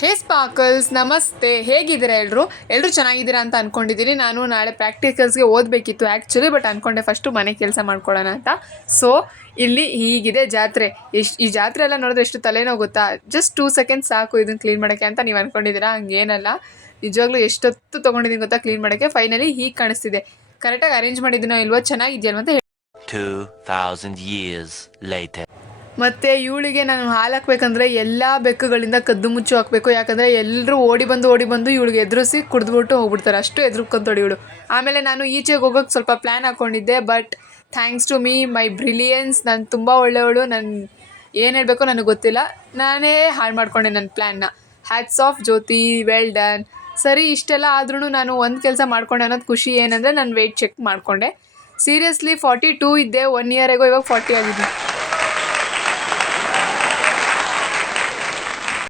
ಹೇ sparkles, ನಮಸ್ತೆ. ಹೇಗಿದ್ದೀರಾ ಎಲ್ಲರೂ ಚೆನ್ನಾಗಿದ್ದೀರಾ ಅಂತ ಅಂದ್ಕೊಂಡಿದ್ದೀನಿ. ನಾನು ನಾಳೆ ಪ್ರಾಕ್ಟಿಕಲ್ಸ್ಗೆ ಓದಬೇಕಿತ್ತು ಆ್ಯಕ್ಚುಲಿ, ಬಟ್ ಅಂದ್ಕೊಂಡೆ ಫಸ್ಟು ಮನೆ ಕೆಲಸ ಮಾಡ್ಕೊಳ್ಳೋಣ ಅಂತ. ಸೊ ಇಲ್ಲಿ ಹೀಗಿದೆ ಜಾತ್ರೆ. ಈ ಜಾತ್ರೆ ಎಲ್ಲ ನೋಡಿದ್ರೆ ಎಷ್ಟು ತಲೆನೋವು ಗೊತ್ತಾ. ಜಸ್ಟ್ 2 ಸೆಕೆಂಡ್ಸ್ ಸಾಕು ಇದನ್ನು ಕ್ಲೀನ್ ಮಾಡೋಕ್ಕೆ ಅಂತ ನೀವು ಅಂದ್ಕೊಂಡಿದ್ದೀರಾ. ಹಂಗೇನಲ್ಲ, ನಿಜವಾಗ್ಲೂ ಎಷ್ಟೊತ್ತು ತೊಗೊಂಡಿದ್ದೀನಿ ಗೊತ್ತಾ ಕ್ಲೀನ್ ಮಾಡೋಕ್ಕೆ. ಫೈನಲಿ ಹೀಗೆ ಕಾಣಿಸ್ತಿದೆ. ಕರೆಕ್ಟಾಗಿ ಅರೇಂಜ್ ಮಾಡಿದ್ದೀನೋ ಇಲ್ವೋ, ಚೆನ್ನಾಗಿದೆಯಲ್ವ ಅಂತ 2000 years later. ಮತ್ತು ಇವಳಿಗೆ ನಾನು ಹಾಲು ಹಾಕ್ಬೇಕಂದ್ರೆ ಎಲ್ಲ ಬೆಕ್ಕುಗಳಿಂದ ಕದ್ದು ಮುಚ್ಚು ಹಾಕಬೇಕು. ಯಾಕಂದರೆ ಎಲ್ಲರೂ ಓಡಿ ಬಂದು ಇವಳಿಗೆ ಎದುರಿಸಿ ಕುಡಿದ್ಬಿಟ್ಟು ಹೋಗ್ಬಿಡ್ತಾರೆ. ಅಷ್ಟು ಎದುರುಕೊಂತೋಡಿ ಇವಳು. ಆಮೇಲೆ ನಾನು ಈಚೆಗೆ ಹೋಗೋಕ್ಕೆ ಸ್ವಲ್ಪ ಪ್ಲ್ಯಾನ್ ಹಾಕ್ಕೊಂಡಿದ್ದೆ, but thanks to me, my brilliance, ನಾನು ತುಂಬ ಒಳ್ಳೆಯವಳು. ನಾನು ಏನು ಹೇಳಬೇಕು ನನಗೆ ಗೊತ್ತಿಲ್ಲ, ನಾನೇ ಹಾಳು ಮಾಡಿಕೊಂಡೆ ನನ್ನ ಪ್ಲ್ಯಾನ್ನ. ಹ್ಯಾಟ್ಸ್ ಆಫ್ ಜ್ಯೋತಿ, ವೆಲ್ ಡನ್. ಸರಿ, ಇಷ್ಟೆಲ್ಲ ಆದ್ರೂ ನಾನು ಒಂದು ಕೆಲಸ ಮಾಡ್ಕೊಂಡೆ ಅನ್ನೋದು ಖುಷಿ. ಏನಂದರೆ ನಾನು ವೆಯ್ಟ್ ಚೆಕ್ ಮಾಡಿಕೊಂಡೆ. ಸೀರಿಯಸ್ಲಿ 42 ಇದ್ದೆ 1 ಇಯರ್ ಆಗೋ, ಇವಾಗ 40 ಆಗಿದ್ದೀನಿ.